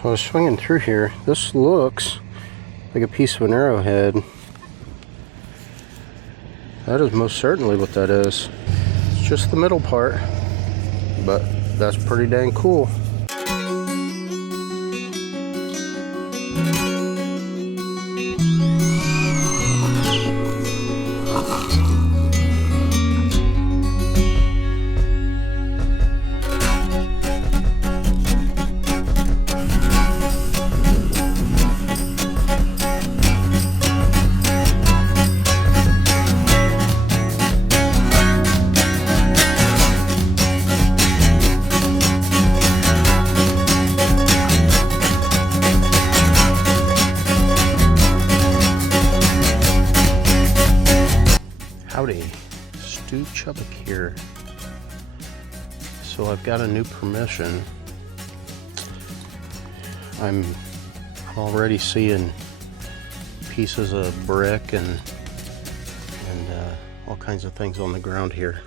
So I was swinging through here. This looks like a piece of an arrowhead. That is most certainly what that is. It's just the middle part, but that's pretty dang cool. Howdy, Stu Chubbuck here. So I've got a new permission. I'm already seeing pieces of brick and all kinds of things on the ground here.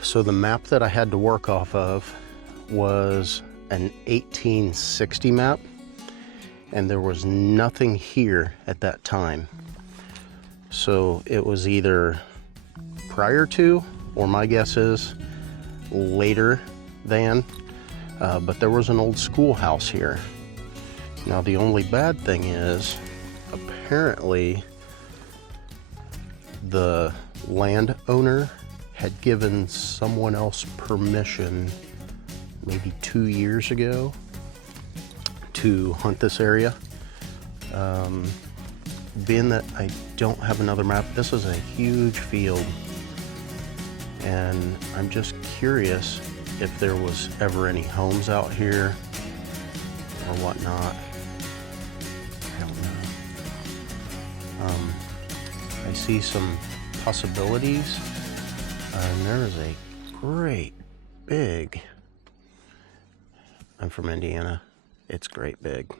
So the map that I had to work off of was an 1860 map, and there was nothing here at that time. So it was either prior to, or my guess is later than, but there was an old schoolhouse here. Now the only bad thing is, apparently the landowner had given someone else permission maybe 2 years ago to hunt this area. Being that I don't have another map, this is a huge field, and I'm just curious if there was ever any homes out here or whatnot. I don't know. I see some possibilities, and there is a great big, I'm from Indiana, it's great big.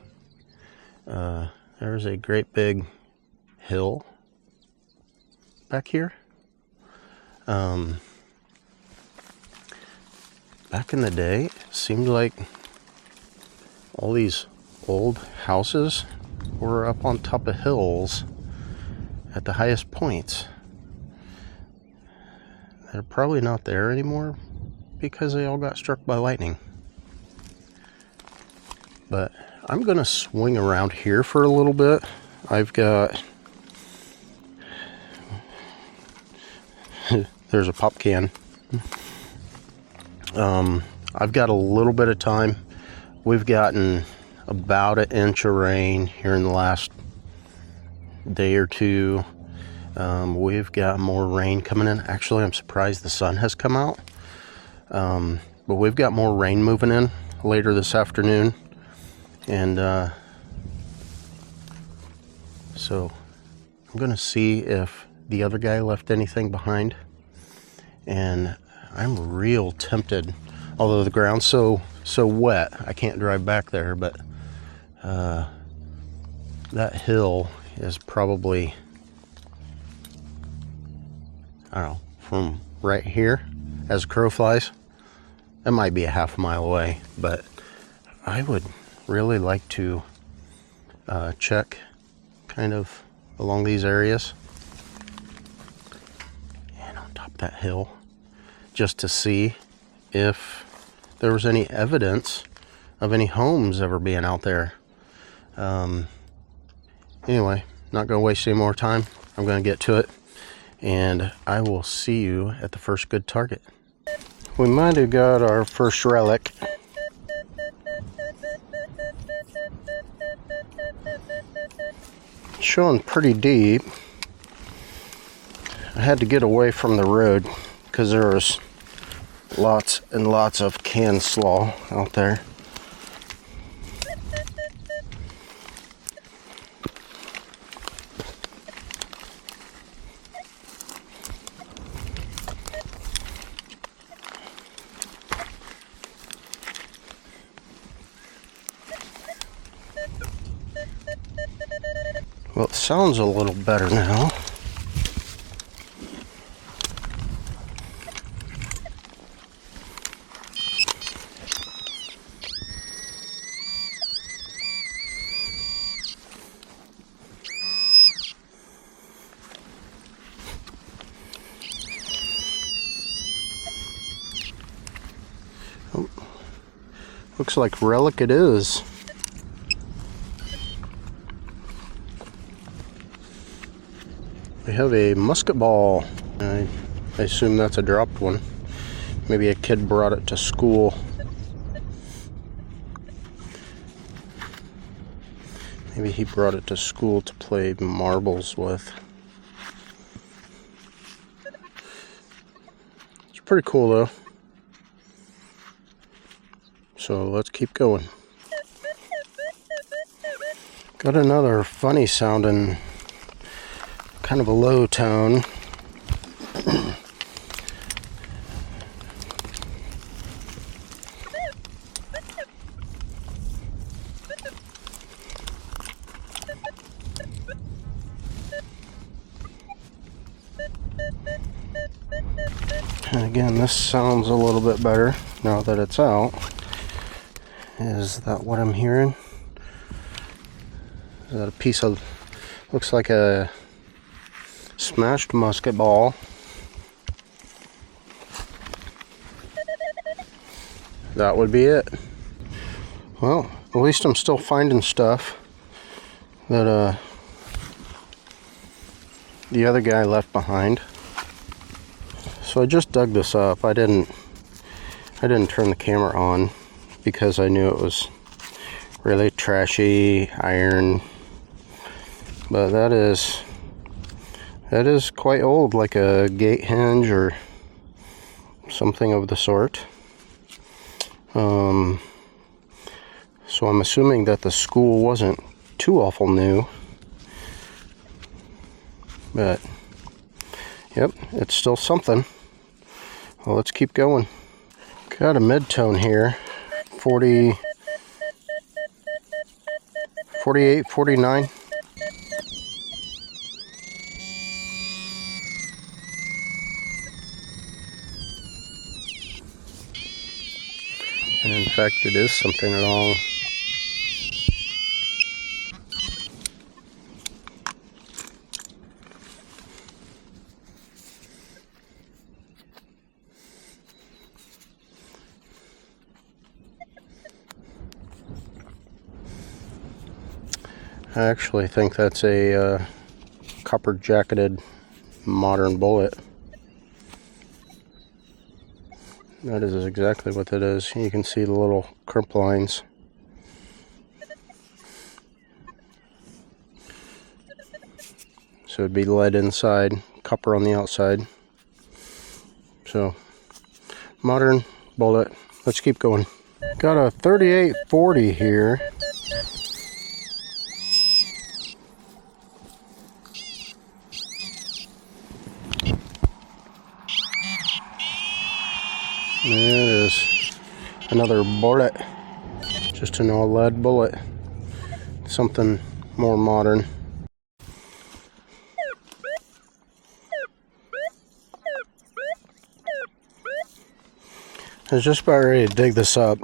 There's a great big hill back here. Back in the day, it seemed like all these old houses were up on top of hills at the highest points. They're probably not there anymore because they all got struck by lightning. But I'm gonna swing around here for a little bit. I've got there's a pop can. I've got a little bit of time. We've gotten about 1 inch of rain here in the last day or two. We've got more rain coming in. Actually, I'm surprised the sun has come out. But we've got more rain moving in later this afternoon. And so I'm gonna see if the other guy left anything behind. And I'm real tempted, although the ground's so wet, I can't drive back there, but that hill is probably, I don't know, from right here as a crow flies, that might be a half mile away, but I would really like to check kind of along these areas and on top of that hill, just to see if there was any evidence of any homes ever being out there. Anyway, not gonna waste any more time. I'm gonna get to it, and I will see you at the first good target. We might have got our first relic. Showing pretty deep. I had to get away from the road because there was lots and lots of canned slaw out there. Well, it sounds a little better now. Looks like relic it is. We have a musket ball. I assume that's a dropped one. Maybe a kid brought it to school. Maybe he brought it to school to play marbles with. It's pretty cool though. So let's keep going. Got another funny sounding, kind of a low tone. And again, this sounds a little bit better now that it's out. Is that what I'm hearing? Is that a piece of, looks like a smashed musket ball. That would be it. Well, at least I'm still finding stuff that the other guy left behind. So I just dug this up. I didn't turn the camera on because I knew it was really trashy iron. But that is quite old, like a gate hinge or something of the sort. So I'm assuming that the school wasn't too awful new. But yep, it's still something. Well, let's keep going. Got a mid-tone here, 40, 48, 49. And in fact, it is something long. I actually think that's a copper jacketed modern bullet. That is exactly what that is. You can see the little crimp lines. So it'd be lead inside, copper on the outside. So, modern bullet. Let's keep going. Got a 3840 here. There it is. Another bullet. Just an all lead bullet. Something more modern. I was just about ready to dig this up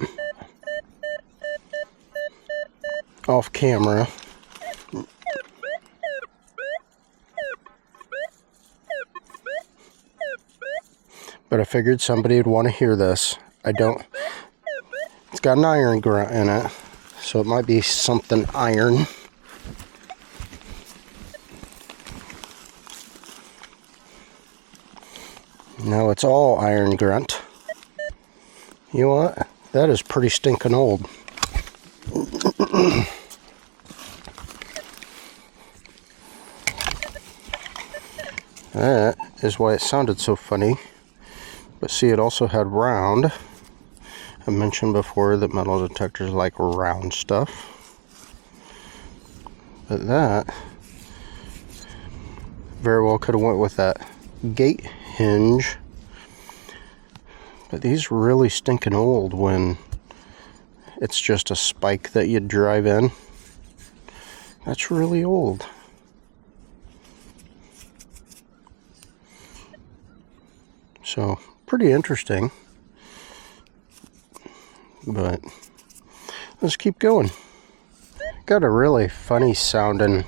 off camera. But I figured somebody would want to hear this. It's got an iron grunt in it, so it might be something iron. No, it's all iron grunt. You know what? That is pretty stinking old. That is why it sounded so funny. But see, it also had round. I mentioned before that metal detectors like round stuff. But that very well could have went with that gate hinge. But these are really stinking old when it's just a spike that you drive in. That's really old. So, pretty interesting. But let's keep going. Got a really funny sounding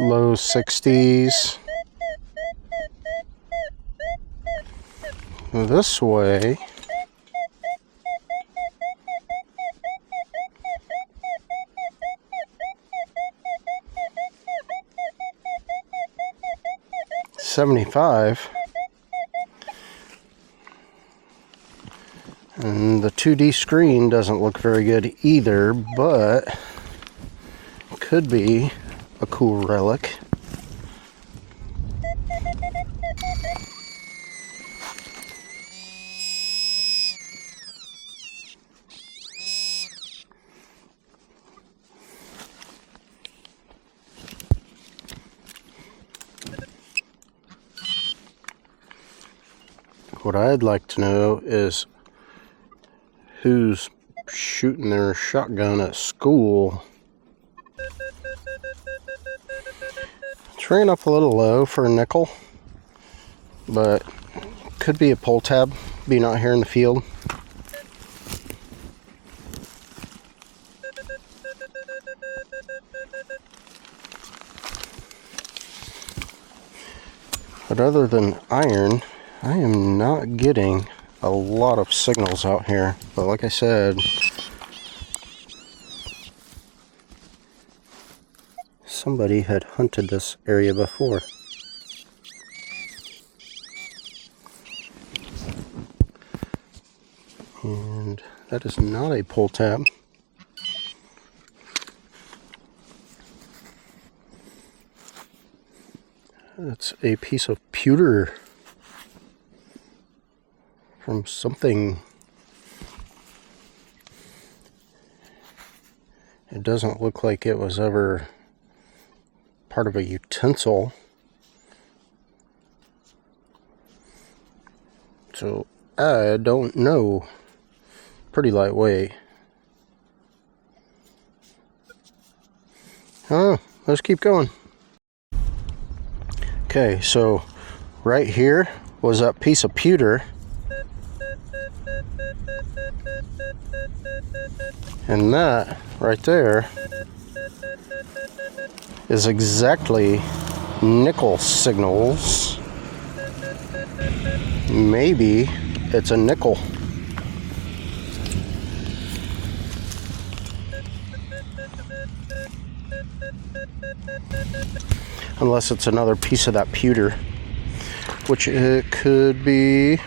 low 60s. this way. $75. And the 2D screen doesn't look very good either, but could be a cool relic. What I'd like to know is who's shooting their shotgun at school. It's ringing up a little low for a nickel, but could be a pull tab being out here in the field. But other than iron, I am not getting a lot of signals out here. But like I said, somebody had hunted this area before. And that is not a pull tab. It's a piece of pewter from something. It doesn't look like it was ever part of a utensil. So I don't know. Pretty lightweight. Oh, let's keep going. Okay, so right here was that piece of pewter. And that right there is exactly nickel signals. Maybe it's a nickel. Unless it's another piece of that pewter, which it could be.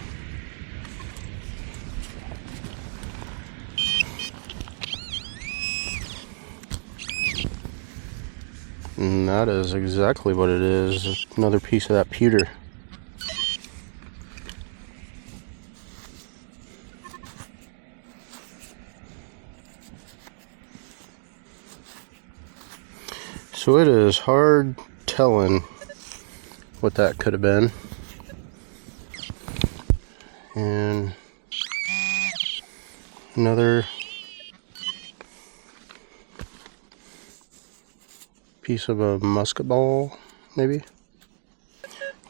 And that is exactly what it is. Another piece of that pewter. So it is hard telling what that could have been. And another piece of a musket ball, maybe.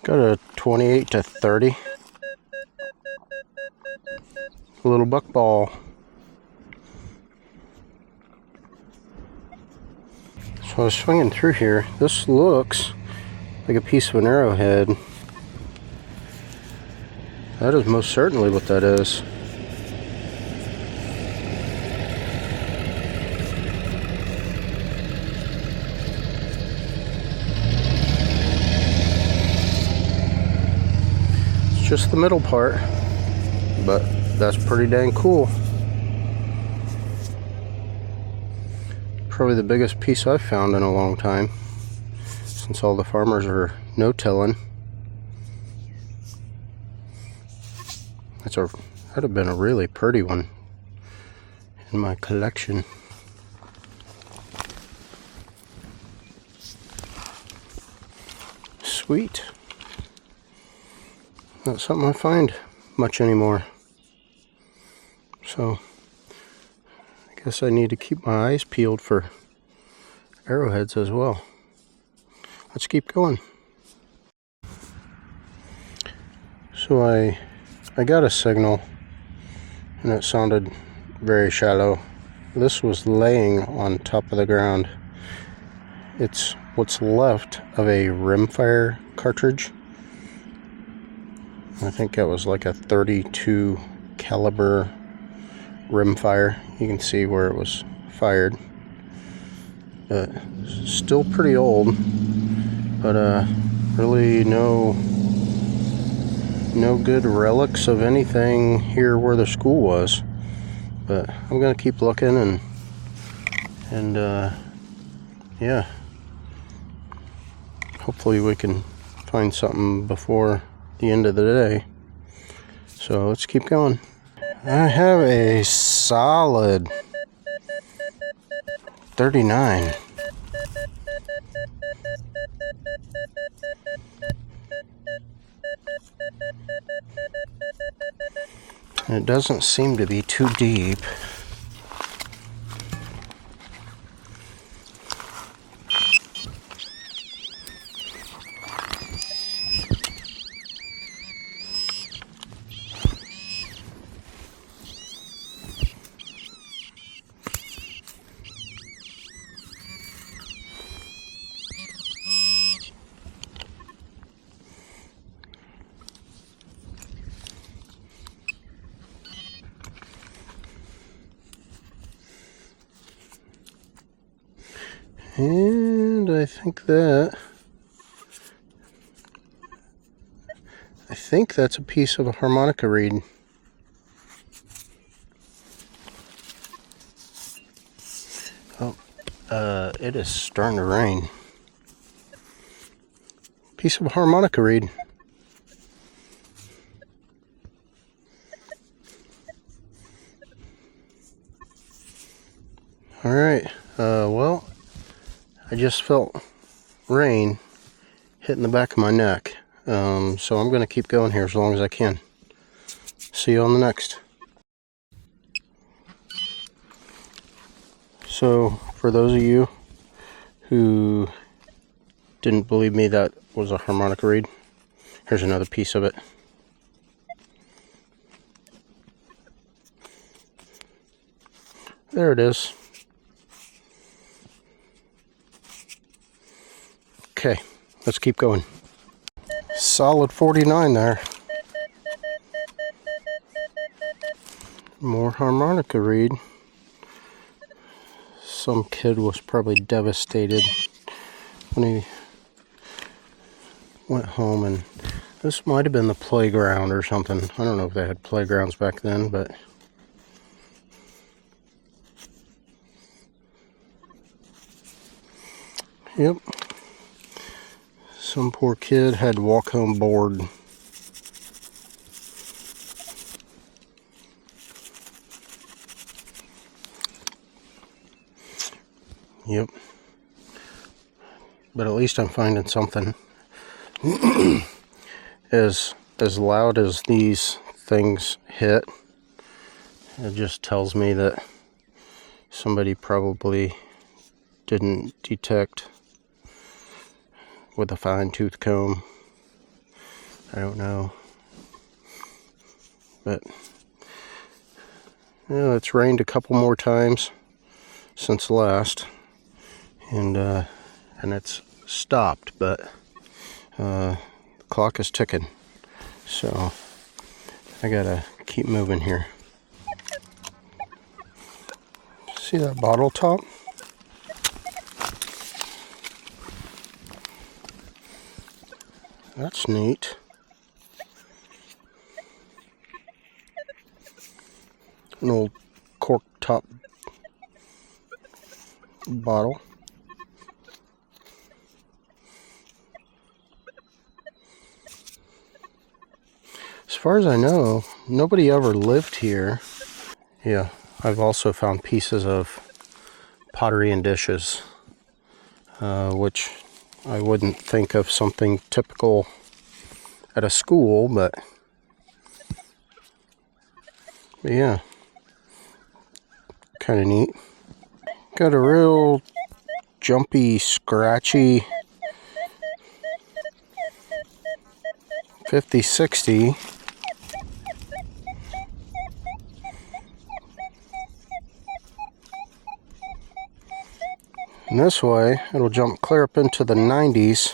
Got a 28 to 30. A little buck ball. So I was swinging through here. This looks like a piece of an arrowhead. That is most certainly what that is. It's just the middle part, but that's pretty dang cool. Probably the biggest piece I've found in a long time, since all the farmers are no-tilling. That'd have been a really pretty one in my collection. Sweet. Not something I find much anymore. So I guess I need to keep my eyes peeled for arrowheads as well. Let's keep going. So I got a signal and it sounded very shallow. This was laying on top of the ground. It's what's left of a rimfire cartridge. I think that was like a 32 caliber rimfire. You can see where it was fired. But still pretty old. But really no good relics of anything here where the school was. But I'm gonna keep looking and yeah, hopefully we can find something before the end of the day. So let's keep going. I have a solid 39. And it doesn't seem to be too deep. And I think that's a piece of a harmonica reed. Oh, it is starting to rain. Piece of a harmonica reed. All right. Well, I just felt rain hitting the back of my neck. So I'm going to keep going here as long as I can. See you on the next. So for those of you who didn't believe me that was a harmonica reed, here's another piece of it. There it is. Okay, let's keep going. Solid 49 there. More harmonica reed. Some kid was probably devastated when he went home, and this might have been the playground or something. I don't know if they had playgrounds back then, but yep. Some poor kid had to walk home bored. Yep. But at least I'm finding something. As loud as these things hit, it just tells me that somebody probably didn't detect with a fine-tooth comb. I don't know. But yeah, it's rained a couple more times since last, and it's stopped, but the clock is ticking, so I gotta keep moving here. See that bottle top? That's neat. An old cork top bottle. As far as I know, nobody ever lived here. Yeah, I've also found pieces of pottery and dishes, which I wouldn't think of something typical at a school, but yeah, kind of neat. Got a real jumpy, scratchy 50-60. And this way, it'll jump clear up into the 90s.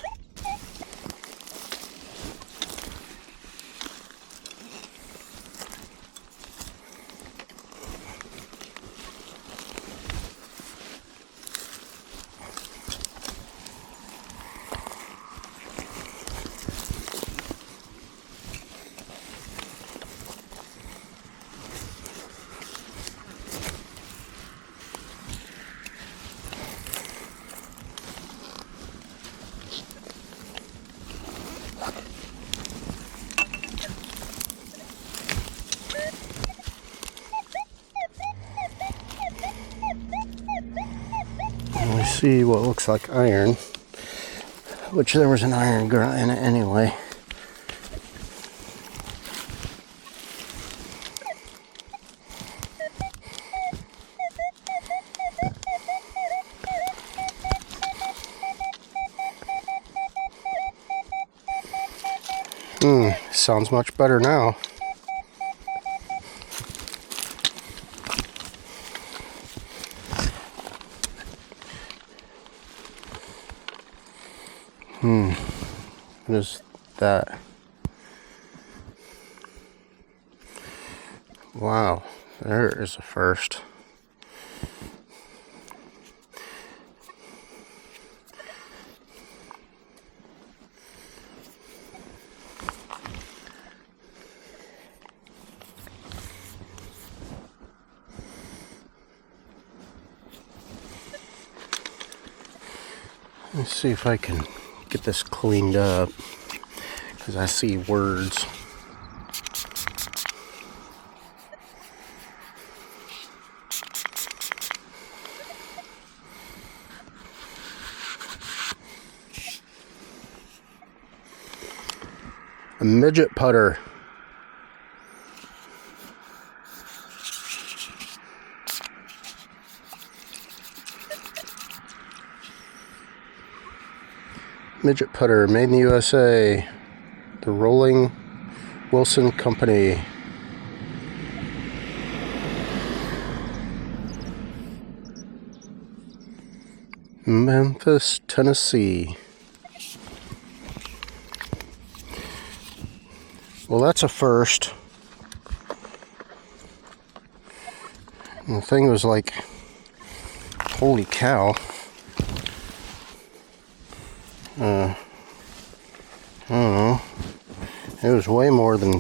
see what looks like iron, which there was an iron grill in it anyway. Sounds much better now. What is that? Wow, there is a first. Let's see if I can get this cleaned up, because I see words. A midget putter. Midget putter, made in the USA. The Rolling Wilson Company. Memphis, Tennessee. Well, that's a first. And the thing was like, holy cow. I don't know. It was way more than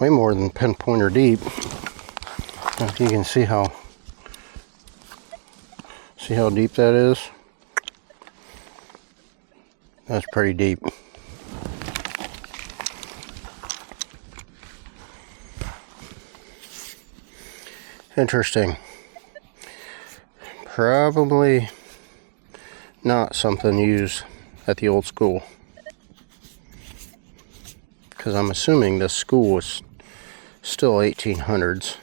pinpointer deep. I don't know if you can see how deep that is. That's pretty deep. Interesting. Probably not something used at the old school, because I'm assuming this school was still 1800s.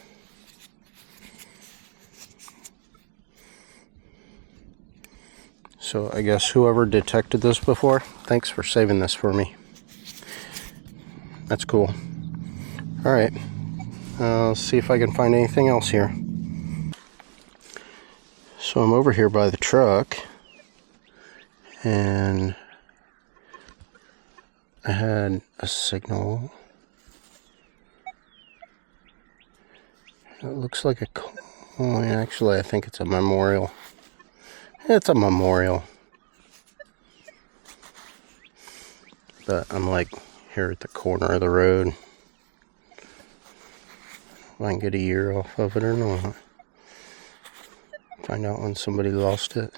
So I guess whoever detected this before, thanks for saving this for me. That's cool. All right, let's see if I can find anything else here. So I'm over here by the truck, and I had a signal. It looks like a coin. Actually, I think it's a memorial. It's a memorial. But I'm like here at the corner of the road. If I can get a year off of it or not. Find out when somebody lost it.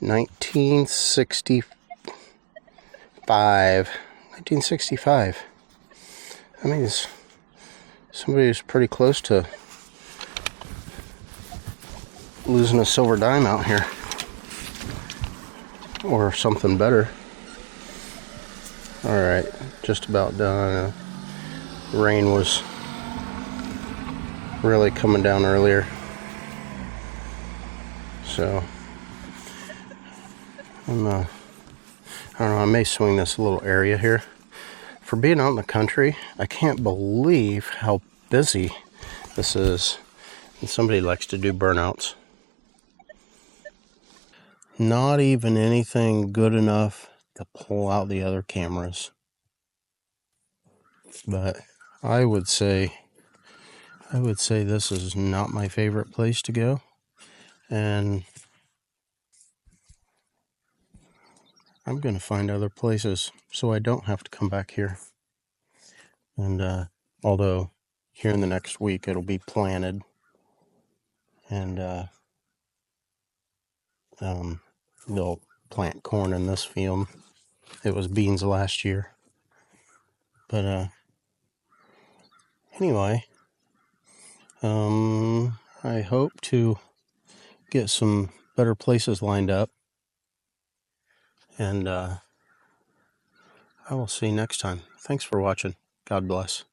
1965. 1965. I mean, somebody was pretty close to losing a silver dime out here. Or something better. Alright, just about done. Rain was really coming down earlier. So, I don't know, I may swing this little area here. For being out in the country, I can't believe how busy this is. And somebody likes to do burnouts. Not even anything good enough to pull out the other cameras. But I would say this is not my favorite place to go. And I'm going to find other places so I don't have to come back here. And although here in the next week it'll be planted, and they'll plant corn in this field. It was beans last year. But anyway, I hope to get some better places lined up. And I will see you next time. Thanks for watching. God bless.